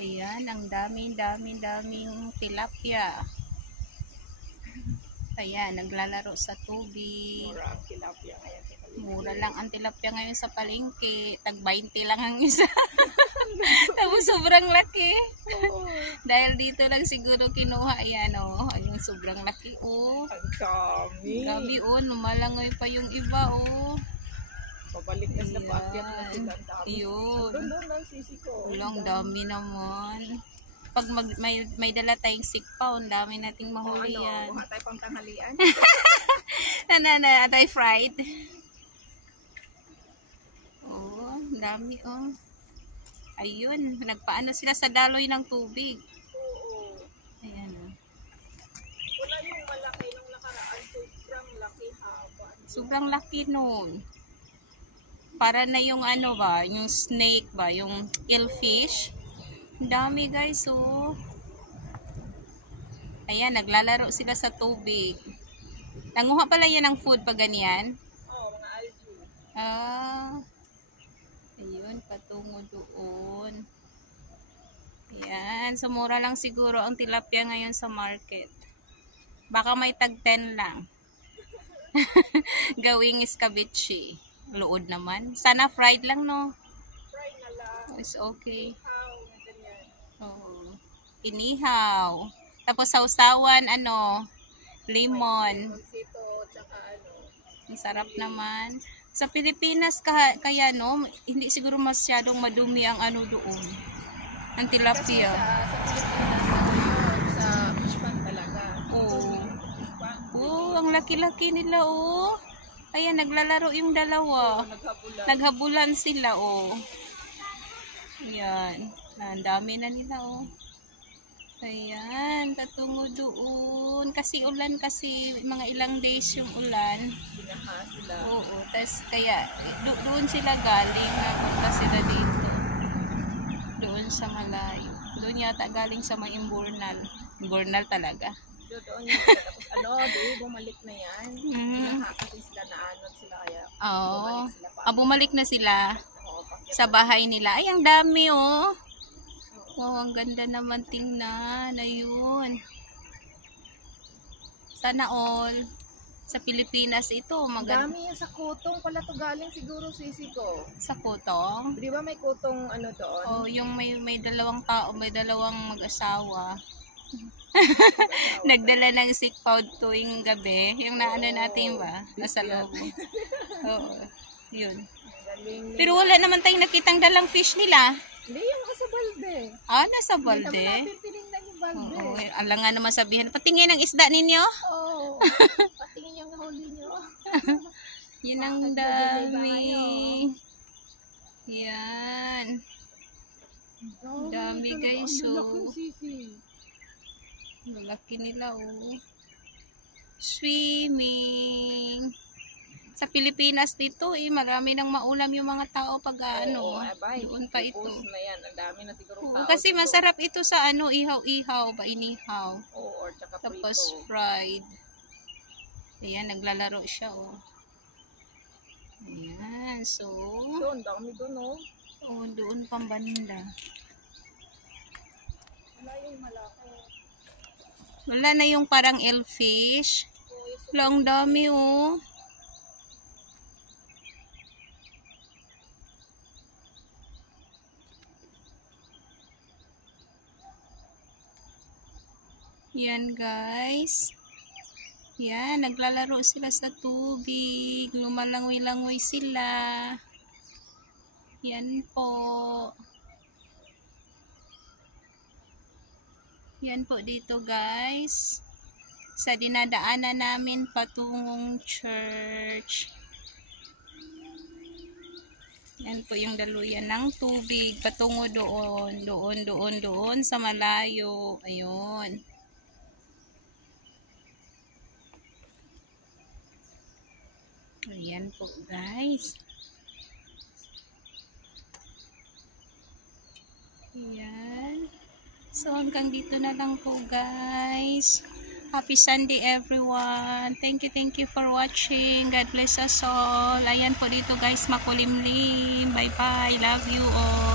Ayan, ang daming tilapia. Ayan, naglalaro sa tubig. Mura ang tilapia ngayon sa palengke. Mura lang ang tilapia ngayon sa palengke. Tag 20 lang ang isa. Tapos sobrang laki. Dahil dito lang siguro kinuha. Ayan o. Oh. Ayun, sobrang laki o. Oh. Ang dami. Gabi o. Oh. Lumalangoy pa yung iba o. Oh. Pabalik na sila, paakyat na sila. Ang dami. Ayun. Doon lang sisi ko. Ang dami naman. Pag may dala tayong sikpa, ang dami nating mahuli yan. Buha tayo pang tanghalian. Atay fried. Oh, ang dami oh. Ayun, nagpaano sila sa daloy ng tubig. Oo. Ayan oh. Wala yung malaki nung nakaraan. Sobrang laki haba. Sobrang laki nun. Para na yung ano ba, yung snake ba, yung eelfish. Ang dami guys oh. Ayan, naglalaro sila sa tubig. Nanguha pala yan ng food pag ganyan. Oo, mga algae. Ayun, patungo doon. Ayan, so mura lang siguro ang tilapia ngayon sa market. Baka may tag 10 lang. Gawing escabeche. Luod naman. Sana fried lang no. Fried na lang. It's okay. Ganyan. Oh, inihaw. Tapos sausawan, ano, lemon. Sito, tsaka ano. Ang sarap naman. Sa Pilipinas kaya no, hindi siguro masyadong madumi ang ano doon. Ang tilapia. Sa Pilipinas, sa fish pan talaga. Oo. Oh, ang laki-laki nila oh. Ayan, naglalaro yung dalawa. Naghabulan sila oh. Ayan. Ang dami na nila oh. Ayan, tatungo doon. Kasi ulan kasi, mga ilang days yung ulan. Binaha sila. Oo, tas kaya doon sila galing, napunta sila dito. Doon sa malayo. Doon yata galing sa may Imburnal. Imburnal talaga. Doon yung sila. Tapos ano, bumalik na yan. Binaha kasi sila naanod sila kaya. Oo. Bumalik sila pa. Bumalik na sila Oo, pakyat sa bahay nila. Ay, ang dami oh. Wow, ang ganda naman tingnan. Ayun. Sana all. Sa Pilipinas ito. Maganda. dami yan sa kutong pala to galing siguro sisi ko. Sa Kutong. Di ba may kutong ano doon? Oh, yung may dalawang tao, may dalawang mag-asawa. Nagdala ng sick powder tuwing gabi. Yung naano natin ba? Nasa loob. Oo. Yun. Galing. Pero wala naman tayong nakitang dalang fish nila. Hindi yung nasa balde. Ah, nasa Hindi balde. naman natin tinignan yung balde. Oo, alam nga naman sabihin. Patingin ang isda ninyo. Oo. Patingin yung nahuli nyo. Yun ang Nagdadalay dami. Yan. Dami guys oh. Malaki nila oh. Swimming. Sa Pilipinas dito marami nang maulam yung mga tao pag ano. Doon pa ito. Na yan. Ang dami na siguro Oo, tao. kasi masarap ito sa ano, ihaw-ihaw ba, inihaw. Oo, or tsaka Tapos prito. fried. Ayan, naglalaro siya oh. Ayan, so Doon, dami doon oh. oh, doon pang banda. Wala yung malaki. Wala na yung parang eelfish. Wala, ang dami oh. Yan guys. Yan, naglalaro sila sa tubig. Lumalangoy-langoy sila. Yan po. Yan po dito guys. Sa dinadaanan namin patungong church. Yan po yung daluyan ng tubig. Patungo doon. Doon sa malayo. Ayun. Ayan po guys. Ayan. So hanggang dito na lang po guys. Happy Sunday everyone. Thank you for watching. God bless us all. Ayan po dito guys, makulimlim. Bye bye. Love you all.